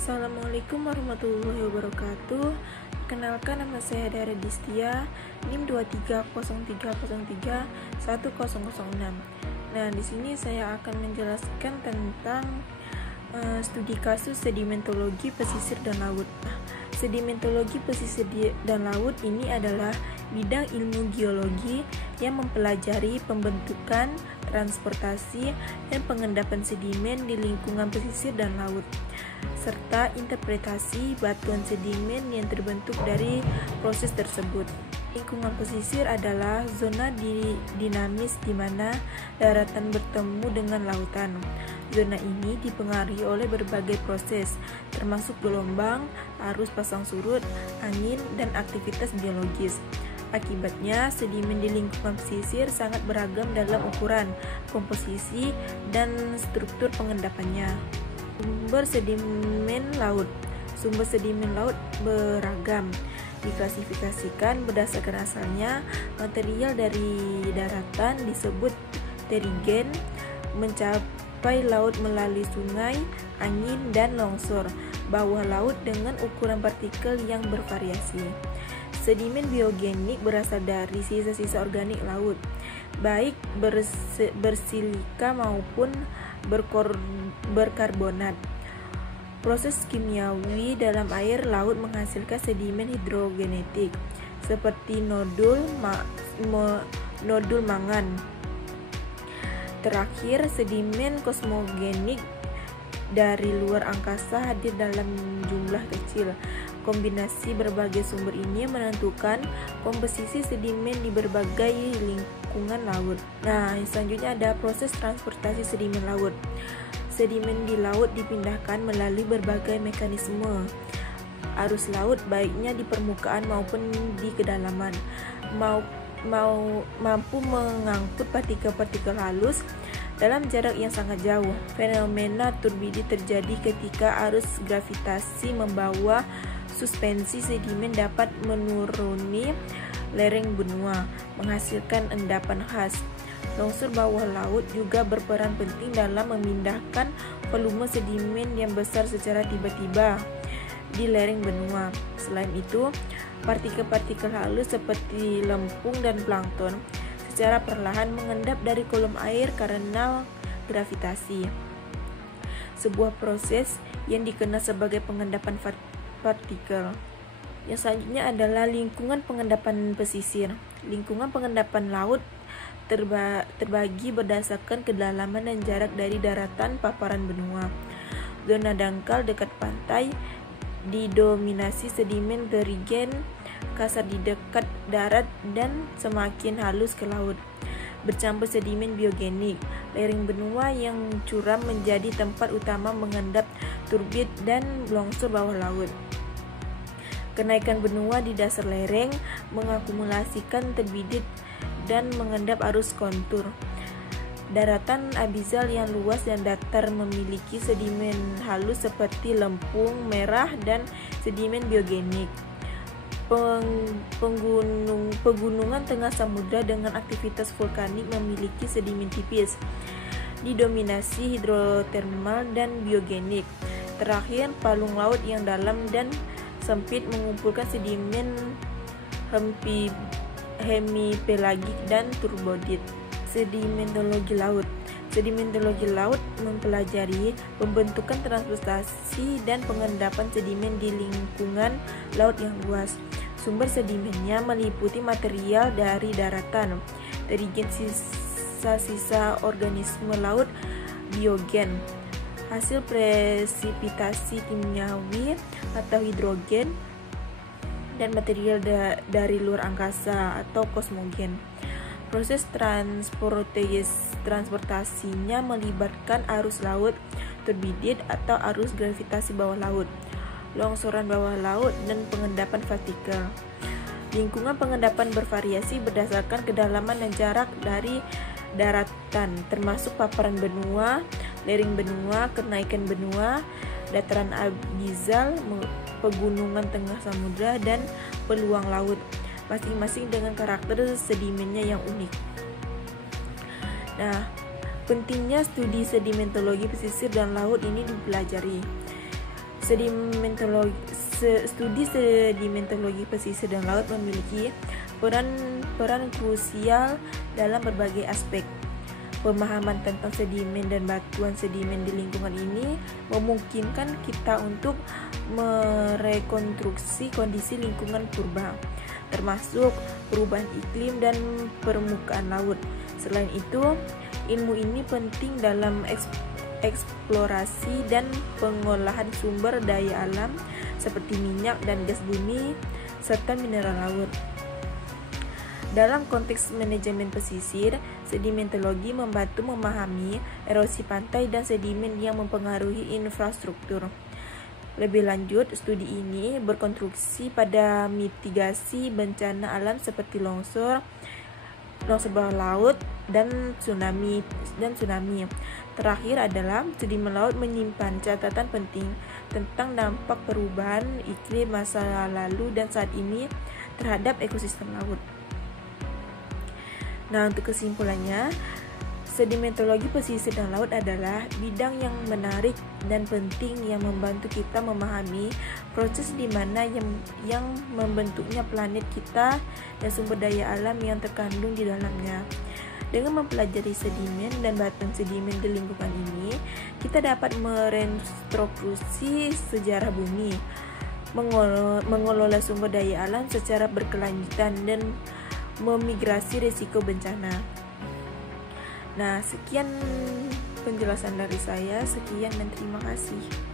Assalamualaikum warahmatullahi wabarakatuh. Perkenalkan, nama saya Dara Distia, NIM 2303031006. Nah, di sini saya akan menjelaskan tentang studi kasus sedimentologi pesisir dan laut. Sedimentologi pesisir dan laut ini adalah bidang ilmu geologi yang mempelajari pembentukan, transportasi, dan pengendapan sedimen di lingkungan pesisir dan laut, serta interpretasi batuan sedimen yang terbentuk dari proses tersebut. Lingkungan pesisir adalah zona dinamis di mana daratan bertemu dengan lautan. Zona ini dipengaruhi oleh berbagai proses, termasuk gelombang, arus pasang surut, angin, dan aktivitas geologis. Akibatnya, sedimen di lingkungan pesisir sangat beragam dalam ukuran, komposisi, dan struktur pengendapannya. Sumber sedimen laut. Sumber sedimen laut beragam, diklasifikasikan berdasarkan asalnya. Material dari daratan disebut terigen, mencapai laut melalui sungai, angin, dan longsor bawah laut dengan ukuran partikel yang bervariasi. Sedimen biogenik berasal dari sisa-sisa organik laut, baik bersilika maupun berkarbonat. Proses kimiawi dalam air laut menghasilkan sedimen hidrogenetik seperti nodul mangan. Terakhir, sedimen kosmogenik dari luar angkasa hadir dalam jumlah kecil. Kombinasi berbagai sumber ini menentukan komposisi sedimen di berbagai lingkungan laut. Nah, selanjutnya ada proses transportasi sedimen laut. Sedimen di laut dipindahkan melalui berbagai mekanisme. Arus laut, baiknya di permukaan maupun di kedalaman, mampu mengangkut partikel-partikel halus dalam jarak yang sangat jauh. Fenomena turbidi terjadi ketika arus gravitasi membawa suspensi sedimen dapat menuruni lereng benua, menghasilkan endapan khas. Longsor bawah laut juga berperan penting dalam memindahkan volume sedimen yang besar secara tiba-tiba di lereng benua. Selain itu, partikel-partikel halus seperti lempung dan plankton secara perlahan mengendap dari kolom air karena gravitasi. Sebuah proses yang dikenal sebagai pengendapan partikel. Yang selanjutnya adalah lingkungan pengendapan pesisir. Lingkungan pengendapan laut terbagi berdasarkan kedalaman dan jarak dari daratan paparan benua. Zona dangkal dekat pantai didominasi sedimen terigen kasar di dekat darat dan semakin halus ke laut, bercampur sedimen biogenik. Lereng benua yang curam menjadi tempat utama mengendap turbid dan longsor bawah laut. Kenaikan benua di dasar lereng mengakumulasikan turbidit dan mengendap arus kontur. Daratan abizal yang luas dan datar memiliki sedimen halus seperti lempung merah dan sedimen biogenik. Pegunungan tengah samudra dengan aktivitas vulkanik memiliki sedimen tipis, didominasi hidrotermal dan biogenik. Terakhir, palung laut yang dalam dan sempit mengumpulkan sedimen hemipelagik dan turbidit. Sedimentologi laut. Sedimentologi laut mempelajari pembentukan, transportasi, dan pengendapan sedimen di lingkungan laut yang luas. Sumber sedimennya meliputi material dari daratan, terigen, sisa-sisa organisme laut, biogen, hasil presipitasi kimiawi atau hidrogen, dan material dari luar angkasa atau kosmogen. Proses transportasinya melibatkan arus laut, turbidit atau arus gravitasi bawah laut, longsoran bawah laut, dan pengendapan partikel. Lingkungan pengendapan bervariasi berdasarkan kedalaman dan jarak dari daratan, termasuk paparan benua, lereng benua, kenaikan benua, dataran abizal, pegunungan tengah samudra, dan peluang laut, masing-masing dengan karakter sedimennya yang unik. Nah, pentingnya studi sedimentologi pesisir dan laut ini dipelajari. Studi sedimentologi pesisir dan laut memiliki peran krusial dalam berbagai aspek. Pemahaman tentang sedimen dan batuan sedimen di lingkungan ini memungkinkan kita untuk merekonstruksi kondisi lingkungan purba, termasuk perubahan iklim dan permukaan laut. Selain itu, ilmu ini penting dalam eksplorasi dan pengolahan sumber daya alam seperti minyak dan gas bumi serta mineral laut. Dalam konteks manajemen pesisir, sedimentologi membantu memahami erosi pantai dan sedimen yang mempengaruhi infrastruktur. Lebih lanjut, studi ini berkontribusi pada mitigasi bencana alam seperti longsor bawah laut, dan tsunami. Terakhir adalah sedimen laut menyimpan catatan penting tentang dampak perubahan iklim masa lalu dan saat ini terhadap ekosistem laut. Nah, untuk kesimpulannya, sedimentologi pesisir dan laut adalah bidang yang menarik dan penting yang membantu kita memahami proses di mana yang membentuknya planet kita dan sumber daya alam yang terkandung di dalamnya. Dengan mempelajari sedimen dan batuan sedimen di lingkungan ini, kita dapat merekonstruksi sejarah bumi, mengelola sumber daya alam secara berkelanjutan, dan memigrasi risiko bencana. Nah, sekian penjelasan dari saya. Sekian dan terima kasih.